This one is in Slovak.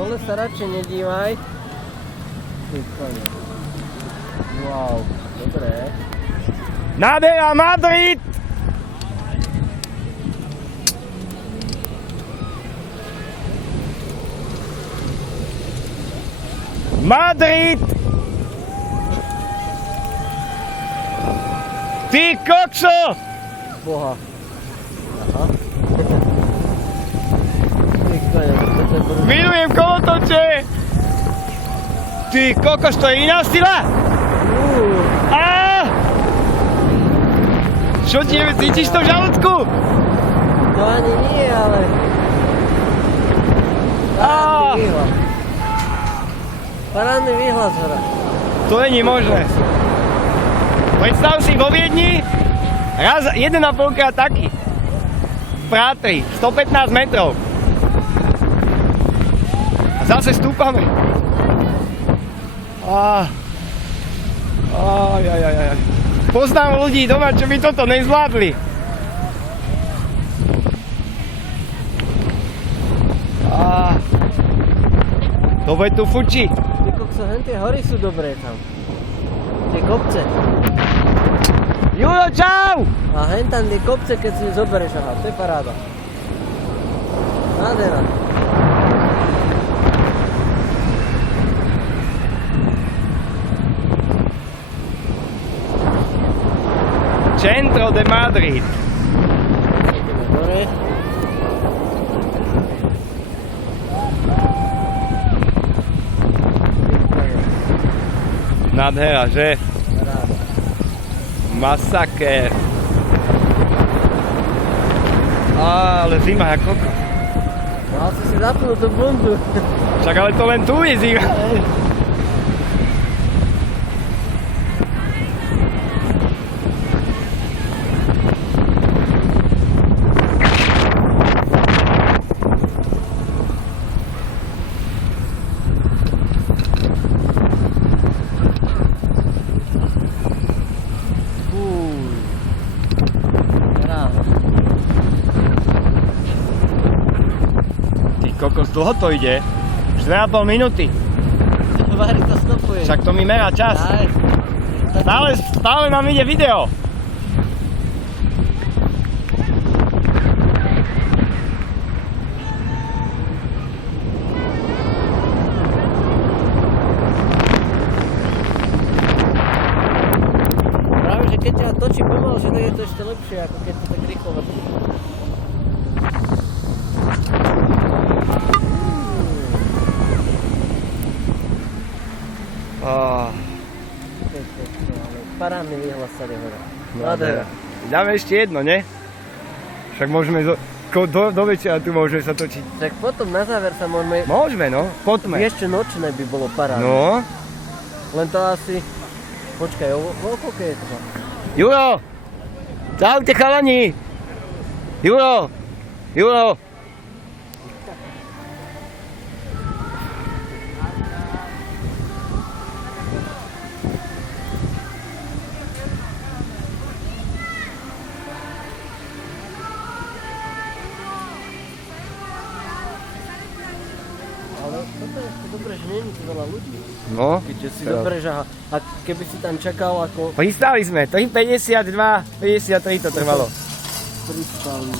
Dole sa radšej nedívaj. Wow, dobré. Nádhera Madrid! Madrid! Ty kokso! Boha. Aha. Milujem kolotoče! Ty kokos, to je iná sila? Čo ti cítiš to v žalúdku? To ani nie, ale... Parádny výhlas hora. To není možné. Predstav si vo Viedni, raz 1,5 krát taký. V Prátri, 115 metrov. A zase stúpame. Poznám ľudí doma, čo by toto nezvládli. Dobre tu fučí. Ty kokso, hen tie hory sú dobré tam. Tie kopce. Julo, čau! A hen tam tie kopce, keď si zoberieš, aha, to je paráda. Nádhera. Centro de Madrid. Ideme hore. Nádhera, že? Paráda. Masakér. Ale zima jak koko. Mal si si zapnúť tú bundu. Však ale to len tu je zima. Kokos, dlho to ide? 4,5 minúty. Vary to stopuje. Však to mi merá čas. Stále nám ide video. Práve, že keď ťa točí pomaly, že tak je to ešte lepšie, ako keď to tak rýchlo vrtí. Parádny výhlas sa hore. Nádhera. Dáme ešte jedno, ne? Však môžeme do večera tu môžeme sa točiť. Tak potom na záver sa môžeme... Môžeme, no. Poďme. Ešte nočné by bolo parádne. No. Len to asi... Počkaj, koľko je to? Juro! Čaute chalani! Juro! Juro! Ale toto je ešte dobré, že nie je tu veľa ľudí. No. Keďže si zoberieš, a keby si tam čakal ako... Pristali sme, 3,52, 53 to trvalo. Pristali.